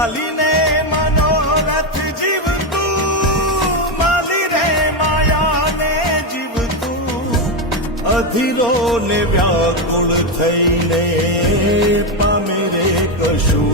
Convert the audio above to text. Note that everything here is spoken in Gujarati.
ચાલીને મનોરથ જીવતું માલી રે માયાને જીવતું અધીરો ને વ્યાકુળ થઈને પામે રે કશું